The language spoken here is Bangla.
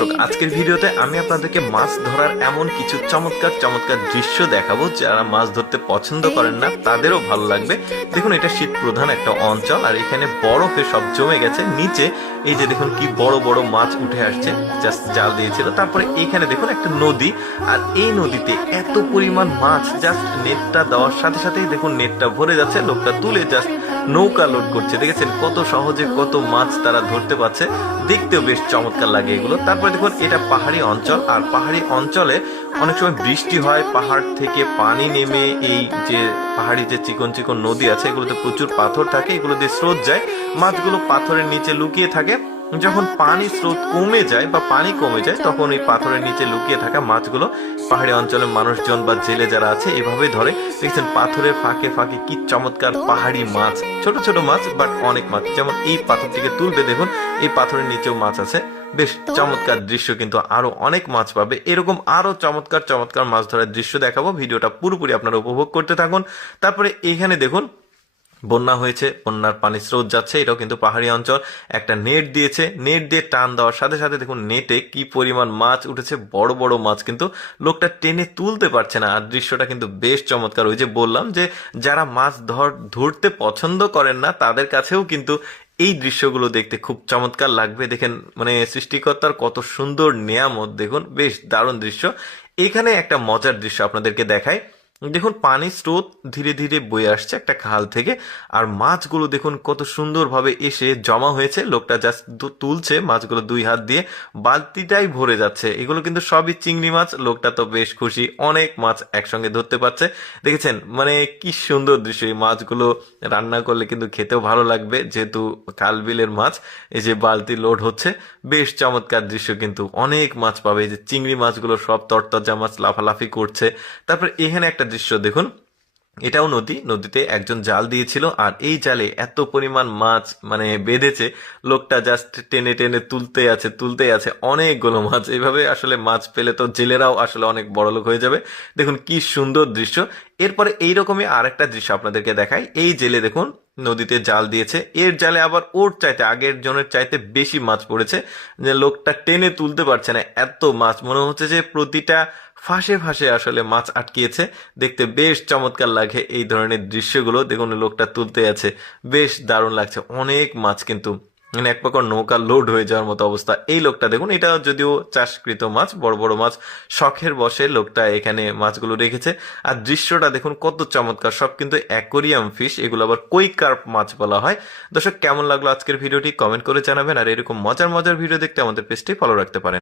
দর্শক, আজকের ভিডিওতে আমি আপনাদেরকে মাছ ধরার এমন কিছু চমৎকার চমৎকার দৃশ্য দেখাবো যারা মাছ ধরতে পছন্দ করেন না তাদেরও ভালো লাগবে। দেখুন, এটা শীত প্রধান একটা অঞ্চল আর এখানে বরফে সব জমে গেছে। নিচে এই যে দেখুন কি বড় বড় মাছ উঠে আসছে, জাস্ট জাল দিয়েছিল। তারপরে এখানে দেখুন একটা নদী, আর এই নদীতে এত পরিমাণ মাছ, জাস্ট নেটটা দেওয়ার সাথে সাথেই দেখুন নেটটা ভরে যাচ্ছে। লোকটা তুলে জাস্ট নৌকা লোড করছে। দেখেছেন কত সহজে কত মাছ তারা ধরতে পারছে, দেখতেও বেশ চমৎকার লাগে এগুলো। তারপরে দেখুন এটা পাহাড়ি অঞ্চল, আর পাহাড়ি অঞ্চলে অনেক সময় বৃষ্টি হয়, পাহাড় থেকে পানি নেমে এই যে পাহাড়ি যে চিকন চিকন নদী আছে এগুলোতে প্রচুর পাথর থাকে, এগুলো দিয়ে স্রোত যায়, মাছগুলো পাথরের নিচে লুকিয়ে থাকে। যখন পানি স্রোত কমে যায় বা পানি কমে যায় তখন এই পাথরের নিচে লুকিয়ে থাকা মাছগুলো পাহাড়ি অঞ্চলের মানুষজন বা জেলে যারা আছে এভাবে ধরে। দেখছেন পাথরের ফাঁকে ফাঁকে কি চমৎকার পাহাড়ি মাছ, ছোট ছোট মাছ বাট অনেক মাছ। যেমন এই পাথরটিকে তুলবে, দেখুন এই পাথরের নিচেও মাছ আছে। বেশ চমৎকার দৃশ্য, কিন্তু আরো অনেক মাছ পাবে। এরকম আরো চমৎকার চমৎকার মাছ ধরার দৃশ্য দেখাবো, ভিডিওটা পুরোপুরি আপনারা উপভোগ করতে থাকুন। তারপরে এখানে দেখুন বন্যা হয়েছে, বন্যার পানি স্রোত যাচ্ছে, এটাও কিন্তু পাহাড়ি অঞ্চল। একটা নেট দিয়েছে, নেট দিয়ে টান দেওয়ার সাথে সাথে দেখুন নেটে কি পরিমাণ মাছ উঠেছে, বড় বড় মাছ, কিন্তু লোকটা টেনে তুলতে পারছে না। আর দৃশ্যটা কিন্তু বেশ চমৎকার। ওই যে বললাম যে যারা মাছ ধরতে পছন্দ করেন না তাদের কাছেও কিন্তু এই দৃশ্যগুলো দেখতে খুব চমৎকার লাগবে। দেখেন মানে সৃষ্টিকর্তার কত সুন্দর নেয়ামত, দেখুন বেশ দারুণ দৃশ্য। এখানে একটা মজার দৃশ্য আপনাদেরকে দেখায়। দেখুন পানির স্রোত ধীরে ধীরে বয়ে আসছে একটা খাল থেকে, আর মাছগুলো দেখুন কত সুন্দরভাবে এসে জমা হয়েছে। লোকটা জাস্ট তুলছে মাছগুলো দুই হাত দিয়ে, বালতিটাই ভরে যাচ্ছে। এগুলো কিন্তু সবই চিংড়ি মাছ। লোকটা তো বেশ খুশি, অনেক মাছ একসঙ্গে ধরতে পারছে। দেখেছেন মানে কি সুন্দর দৃশ্য। এই মাছগুলো রান্না করলে কিন্তু খেতেও ভালো লাগবে, যেহেতু খাল বিলের মাছ। এই যে বালতি লোড হচ্ছে, বেশ চমৎকার দৃশ্য, কিন্তু অনেক মাছ পাবে। এই যে চিংড়ি মাছগুলো সব তরতাজা মাছ লাফালাফি করছে। তারপর এখানে একটা দৃশ্য দেখুন, এটাও নদী, নদীতে একজন জাল দিয়েছিল আর এই জালে এত পরিমাণ মাছ মানে বেঁধেছে, লোকটা জাস্ট টেনে টেনে তুলতে আছে অনেকগুলো মাছ। এইভাবে আসলে মাছ পেলে তো জেলেরাও আসলে অনেক বড়লোক হয়ে যাবে। দেখুন কি সুন্দর দৃশ্য। এরপরে এইরকমই আরেকটা দৃশ্য আপনাদেরকে দেখাই। এই জেলে দেখুন নদীতে জাল দিয়েছে, এর জালে আবার ওর চাইতে আগের জনের চাইতে বেশি মাছ পড়েছে, যে লোকটা টেনে তুলতে পারছে না, এত মাছ। মনে হচ্ছে যে প্রতিটা ফাঁসে ফাঁসে আসলে মাছ আটকিয়েছে। দেখতে বেশ চমৎকার লাগে এই ধরনের দৃশ্যগুলো। দেখুন লোকটা তুলতে আছে, বেশ দারুণ লাগছে। অনেক মাছ, কিন্তু মানে এক প্রকার নৌকা লোড হয়ে যাওয়ার মতো অবস্থা। এই লোকটা দেখুন, এটা যদিও চাষকৃত মাছ, বড় বড় মাছ, শখের বসে লোকটা এখানে মাছগুলো রেখেছে। আর দৃশ্যটা দেখুন কত চমৎকার। সব কিন্তু অ্যাকোরিয়াম ফিশ, এগুলো আবার কই কার্প মাছ বলা হয়। দর্শক, কেমন লাগলো আজকের ভিডিওটি কমেন্ট করে জানাবেন। আর এরকম মজার মজার ভিডিও দেখতে আমাদের পেজটি ফলো রাখতে পারেন।